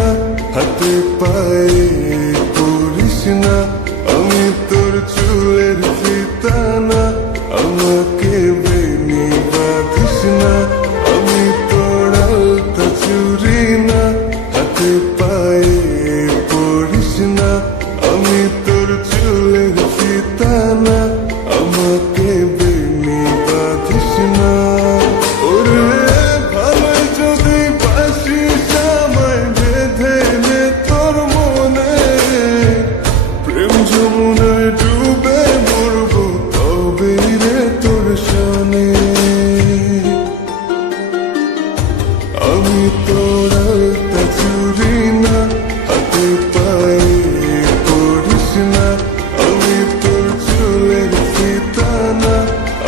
না, হাতে পায়ে পড়িস না, আমি তোর চুলের ফিতা না, আমাকে বেনি বাঁধিস না, আমি তোর আলতা চুরি না, হাতে পায়ে পড়িস না, আমি তোর চুলের ফিতা না, আমাকে বেনি বাঁধিস না। ওরে ভালোই যদি বাসিস আমায় বেঁধে নে তোর মনে, প্রেম যমুনায় ডুবে মরবো তবে রে তোর শনে। আমি তোর আলতা চুরি না, হাতে পায়ে পড়িস না, আমি তোর চুলের ফিতা না,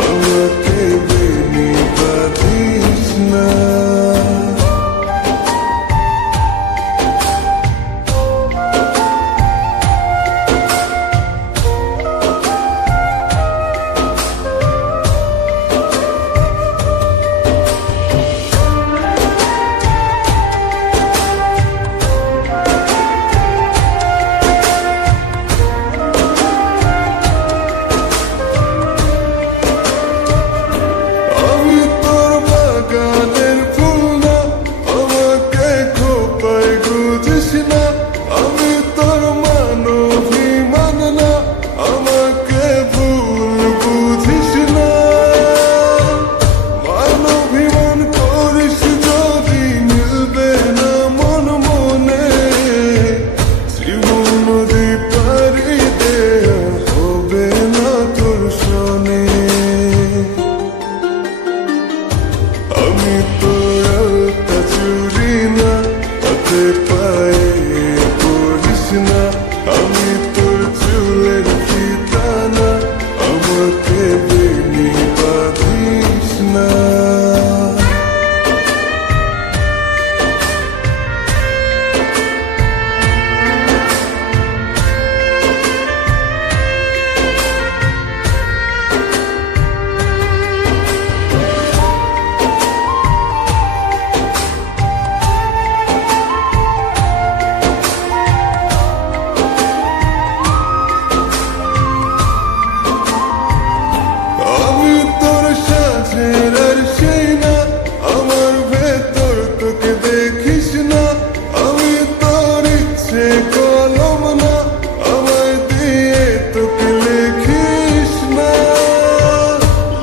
আমাকে বেনি বাঁধিস না। আমি তোর বাগানের ফুল না, আমাকে খোপায় গুজিস না, আমি তোর মানবিমান না, আমাকে ভুল বুঝিস না। মানবিমান করিস যদি মিলবে না মন মনে, জীবন নদী পারি দেয়া হবে না তোর শনে। আমি তোর আলতা চুরি না, হাতে পায়ে পড়িস না, আমি তোর চুলের ফিতা না, আমাকে বেনি বাঁধিস না। আমি তোর সাজের আর সেই না, আমার ভেতর তোকে দেখিস না, আমি তোর ইচ্ছে কলম না, আমায় দিয়ে তোকে লেখিস না।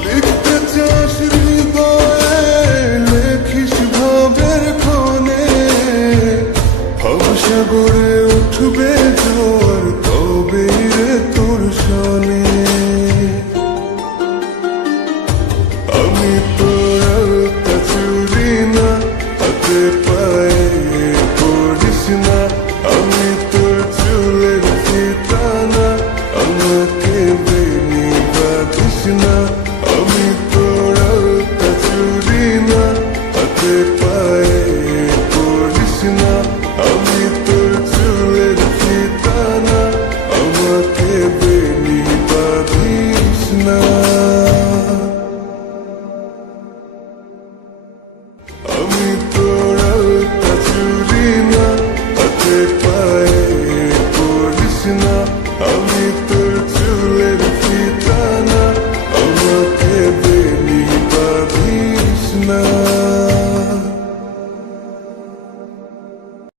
লিখতে চাস হৃদয়ে, লেখিস ভাবের ক্ষণে, ভবসাগরে উঠবে ঝড় তবে রে তোর শনে। আমি তোর আলতা চুরি না, হাতে পায়ে পড়িস না,